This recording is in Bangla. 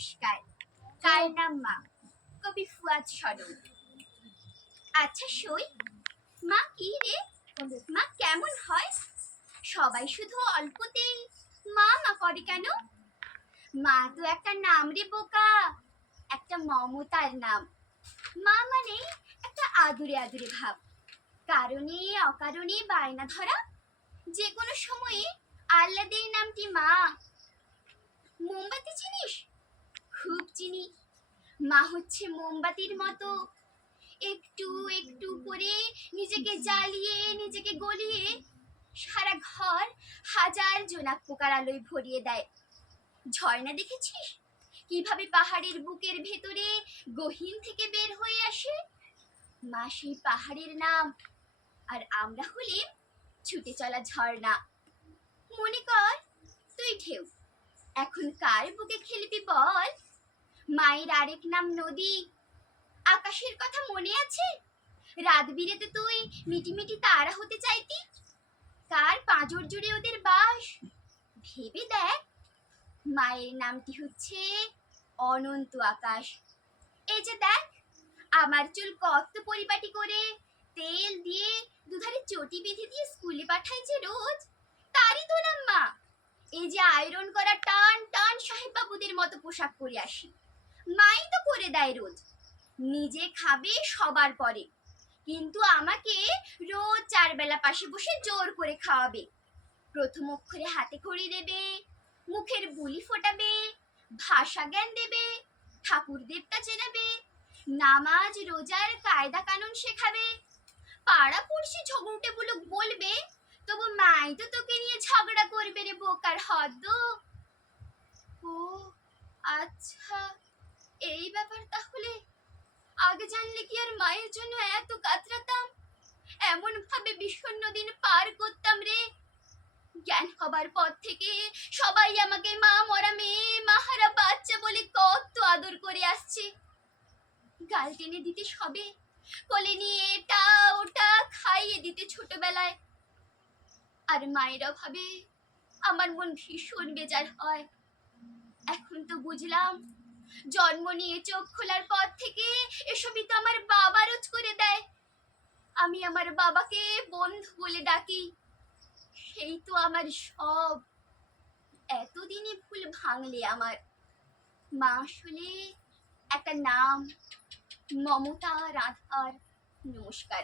নমস্কার। কার নাম মা, কবি ফুয়াদ সরল। আচ্ছা সই, মা কি রে, মা কেমন হয়? সবাই শুধু অল্পতেই মা মা করে কেন? মা তো একটা নাম রে বোকা, একটা মমতার নাম। মা মানে একটা আদুরে আদুরে ভাব, কারণে অকারণে বায়না ধরা, যে কোনো সময়ে আহ্লাদের নামটি মা। মোমবাতি চিনিস? খুব চিনি। মা হচ্ছে মোমবাতির মতো, একটু একটু করে নিজেকে জ্বালিয়ে নিজেকে গলিয়ে সারা ঘর হাজার জোনাক পোকার আলোয় ভরিয়ে দেয়। ঝর্ণা দেখেছিস কিভাবে পাহাড়ের বুকের ভেতরে গহীন থেকে বের হয়ে আসে? মা সেই পাহাড়ের নাম, আর আমরা হলে ছুটে চলা ঝর্ণা। মনে কর তুই ঢেউ, এখন কার বুকে খেলবি বল? মায়ের আরেক নাম নদী। আকাশের কথা মনে আছে? রাত বিরেতে তুই মিটিমিটি তারা হতে চাইতি। কার পাঁজর জুড়ে ওদের বাস? ভেবে দেখ, মায়ের নামটি হচ্ছে অনন্ত আকাশ। এই যে দেখ, আমার চুল কত পরিপাটি করে তেল দিয়ে দুধারে চটি বেঁধে দিয়ে স্কুলে পাঠাই যে রোজ, তারই তো নাম মা। এই যে আয়রন করা টান টান সাহেব বাবুদের মতো পোশাক পরে আসি, মাই তো করে দেয় রোজ। নিজে খাবে সবার পরে, কিন্তু আমাকে রোজ 4 বেলা পাশে বসে জোর করে খাওয়াবে। প্রথম অক্ষরে হাতে খড়ি দেবে, মুখের বুলি ফোটাবে, ভাষা জ্ঞান দেবে, ঠাকুর দেবতা চেনাবে, নামাজ রোজার কায়দা কানুন শেখাবে। পাড়া পড়শি ঝগড়টে বুলুক বলবে, তবু মাই তো তোকে নিয়ে ঝগড়া করবে রে বোকার হদ্দ। ও আচ্ছা, এই ব্যাপার তাহলে। আগে জানলে কি আর মায়ের জন্য এত কাতরাতাম, এমন ভাবে বিষণ্ণ দিন পার করতাম রে। জ্ঞান হবার পর থেকে সবাই আমাকে মা মরা মেয়ে, মাহারা বাচ্চা বলে কত আদর করে আসছে। গাল টেনে দিতে সবে, কোলে নিয়ে এটা ওটা খাইয়ে দিতে ছোটবেলায়। আর মায়ের অভাবে আমার মন ভীষণ বেজার হয়। এখন তো বুঝলাম, জন্ম নিয়ে চোখ খোলার পর থেকে এসবই তো আমার বাবা রোজ করে দেয়। আমি আমার বাবাকে বন্ধু বলে ডাকি, সেই তো আমার সব। এতদিনে ভুল ভাঙলে আমার। মা আসলে একটা নাম, মমতা রাধার। নমস্কার।